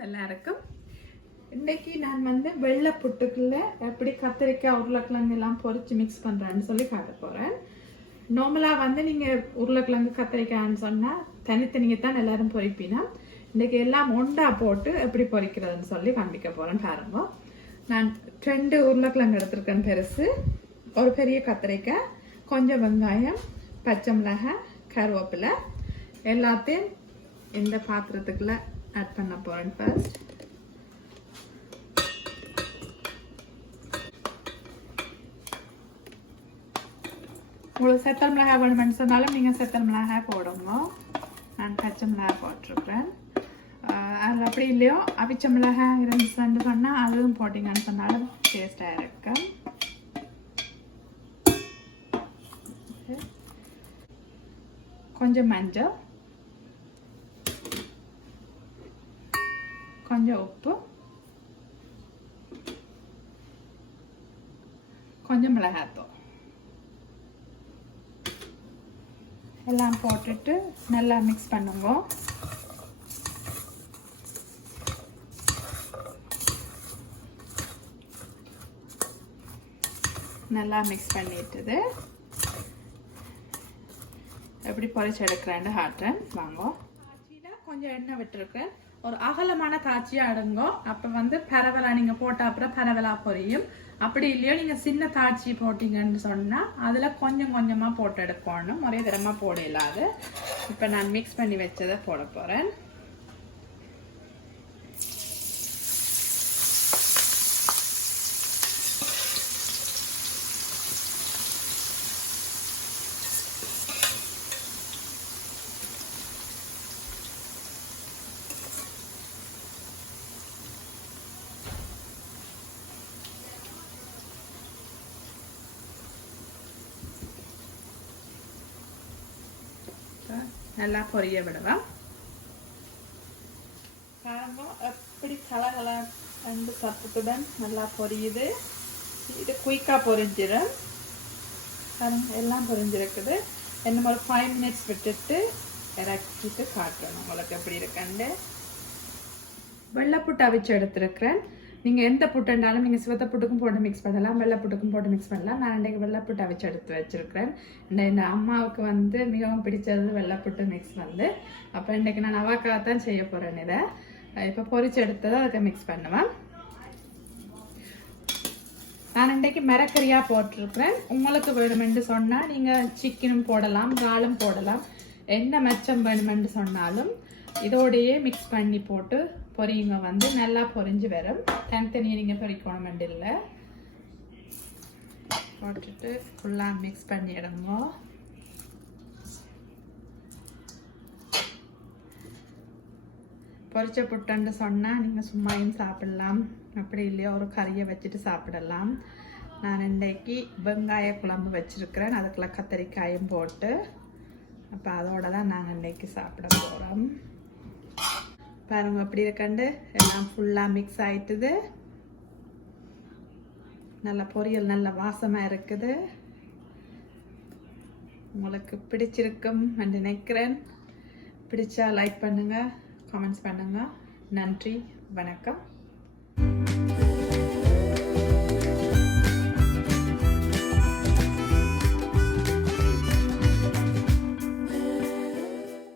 வணக்கம் எல்லாருக்கும். இன்னைக்கு நான் வெள்ளை புட்டுக்குள்ள எப்படி கத்திரிக்காய் உருளைக்கிழங்கு எல்லாம் பொரிச்சு மிக்ஸ் பண்றேன்னு சொல்லி காட்ட போறேன். நார்மலா நீங்க உருளைக்கிழங்கு கத்திரிக்காய்ன்னு சொன்னா தனித்தனியே தான் எல்லாரும் பொரிப்பீனா. இன்னைக்கு எல்லாம் ஒண்டா போட்டு எப்படி பொரிக்கிறதுன்னு சொல்லி காண்பிக்க போறேன் பாருங்க. நான் 2 உருளைக்கிழங்கு எடுத்திருக்கேன் பெருசு, ஒரு பெரிய கத்திரிக்காய், கொஞ்சம் வெங்காயம், பச்சை மிளகாய், கருவேப்பிலை எல்லாத்தையும் இந்த பாத்திரத்துக்குள்ள ஆட் பண்ண போறேன். ஃபர்ஸ்ட் உங்களுக்கு செத்தல் மிளகாய் வேணும்னு சொன்னாலும் நீங்கள் செத்தல் மிளகாய் போடுங்க. நான் பச்சை மிளகாய் போட்டிருக்கிறேன். அதில் அப்படி இல்லையோ அவிச்ச மிளகாய் இருந்துச்சுன்னு சொன்னால் அதுவும் போட்டிங்கன்னு சொன்னாலும் டேஸ்டாக இருக்கும். கொஞ்சம் மஞ்சள், கொஞ்சம் உப்பு, கொஞ்சம் மிளகாய்த்தூள் எல்லாம் போட்டுட்டு நல்லா மிக்ஸ் பண்ணுங்க. நல்லா மிக்ஸ் பண்ணிட்டுது எப்படி பொரிச்சு எடுக்கிறேன்னு காட்டுறேன் வாங்க. காய்ச்சியில் கொஞ்சம் எண்ணெய் விட்டுருக்கேன். ஒரு அகலமான காய்ச்சியாக அடுங்கோ. அப்போ பரவலா நீங்கள் போட்ட அப்புறம் பரவலா பொரியும். அப்படி இல்லையோ நீங்கள் சின்ன காய்ச்சி போட்டிங்கன்னு சொன்னால் அதில் கொஞ்சம் கொஞ்சமாக போட்டு எடுக்கணும், ஒரே தரமாக போட இல்லாது. இப்போ நான் மிக்ஸ் பண்ணி வச்சதை போட போகிறேன். நல்லா பொரிய விடுவேன். பாருங்க எப்படி கலகலா ரெண்டு சத்துடன் நல்லா பொரியுது. இது குயிக்காக பொரிஞ்சிடும். பாருங்க எல்லாம் பொரிஞ்சிருக்குது. இன்னும் ஒரு 5 மினிட்ஸ் விட்டுட்டு இறக்கிட்டு காட்டுறேன் உங்களுக்கு எப்படி இருக்குன்னு. வெள்ளை புட்டு அவிச்சு எடுத்துருக்கிறேன். நீங்கள் எந்த புட்டுண்டாலும் நீங்கள் சிவத்த புட்டுக்கும் போட்டு மிக்ஸ் பண்ணலாம், வெள்ளை புட்டுக்கும் போட்டு மிக்ஸ் பண்ணலாம். நான் இன்றைக்கு வெள்ளை புட்டு அவிச்சு எடுத்து வச்சுருக்கிறேன். இந்த அம்மாவுக்கு மிகவும் பிடிச்சது வெள்ளை புட்டு மிக்ஸ் அப்போ இன்றைக்கு நான் அவாக்காக தான் செய்ய போகிறேன். இதை இப்போ பொரிச்சு எடுத்ததை அதுக்கு மிக்ஸ் பண்ணுவேன். நான் இன்றைக்கு மரக்கறியாக போட்டிருக்கிறேன். உங்களுக்கு வேணுமென்று சொன்னால் நீங்கள் சிக்கனும் போடலாம், இறாலும் போடலாம். என்ன மெச்சம் வேணுமென்று சொன்னாலும் இதோடையே மிக்ஸ் பண்ணி போட்டு பொரியுங்க. நல்லா பொரிஞ்சு வரும். தனித்தனியாக நீங்கள் பொரிக்கணும் இல்லை, போட்டுட்டு ஃபுல்லாக மிக்ஸ் பண்ணிடுங்க. பொரிச்ச புட்டுன்னு சொன்னால் நீங்கள் சும்மாயும் சாப்பிடலாம், அப்படி இல்லையா ஒரு கறியை வச்சுட்டு சாப்பிடலாம். நான் இன்றைக்கு வெங்காய குழம்பு வச்சுருக்கிறேன், அதுக்குள்ள கத்திரிக்காயும் போட்டு. அப்போ அதோட தான் நாங்கள் இன்றைக்கி சாப்பிட போகிறோம். பாருங்க அப்படி இருக்கண்டு எல்லாம் ஃபுல்லாக மிக்ஸ் ஆயிட்டுது. நல்ல பொரியல் நல்ல வாசமாக இருக்குது. உங்களுக்கு பிடிச்சிருக்கும் நினைக்கிறேன். பிடிச்சா லைக் பண்ணுங்கள், கமெண்ட்ஸ் பண்ணுங்கள். நன்றி, வணக்கம்.